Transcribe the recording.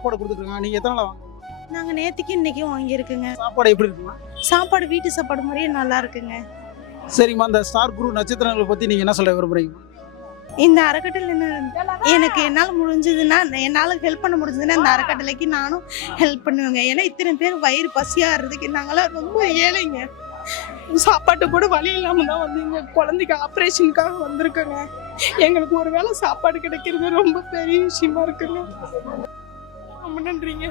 சாப்பாடு கொடுத்துருக்காங்க. நீங்க எத்தனை நாள் வாங்க? நாங்கள் நேற்றுக்கு இன்றைக்கும் வாங்கியிருக்குங்க. சாப்பாடு எப்படி இருக்குமா? சாப்பாடு வீட்டு சாப்பாடு மாதிரியே நல்லா இருக்குங்க. சரிம்மா, அந்த ஸ்டார் குரு நட்சத்திரங்களை பத்தி நீங்க என்ன சொல்ல விரும்புறீங்க? இந்த அறக்கட்டளை எனக்கு என்னால் முடிஞ்சதுன்னா, என்னால் ஹெல்ப் பண்ண முடிஞ்சதுன்னா இந்த அறக்கட்டளைக்கு நானும் ஹெல்ப் பண்ணுவேங்க. ஏன்னா இத்தனை பேர் வயிறு பசியாகிறதுக்கு நாங்களாம் ரொம்ப ஏழைங்க. சாப்பாட்டு கூட வழி இல்லாமல் தான் வந்து எங்கள் குழந்தைக்கு ஆப்ரேஷனுக்காக வந்திருக்கோங்க. எங்களுக்கு ஒரு வேளை சாப்பாடு கிடைக்கிறது ரொம்ப பெரிய விஷயமா இருக்குங்க. ரொம்ப நன்றிங்க.